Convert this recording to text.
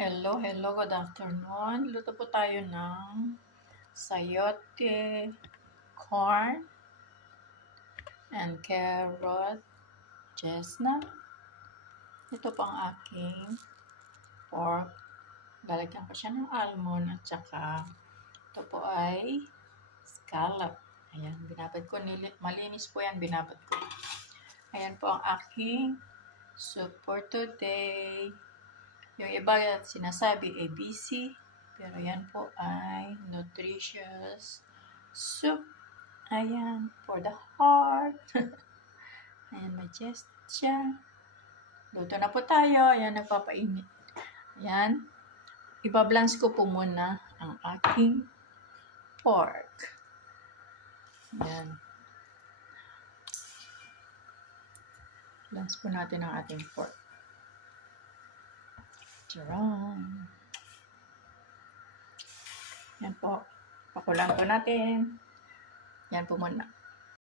Hello, good afternoon. Luto po tayo ng sayote, corn, and carrot, chestnut. Ito po ang aking pork. Lalagyan ko siya ng almond at saka ito po ay scallop. Ayan, binabad ko. Malinis po yan, binabad ko. Ayan po ang aking soup for today. Yung iba sinasabi ABC, pero yan po ay nutritious soup. Ayan, for the heart. Ayan, may chest siya. Luto na po tayo. Ayan, nagpapainit. Ayan, ibablance ko po muna ang aking pork. Ayan. Blance po natin ang ating pork. Charon. Yan po. Pakulan po natin. Yan po muna.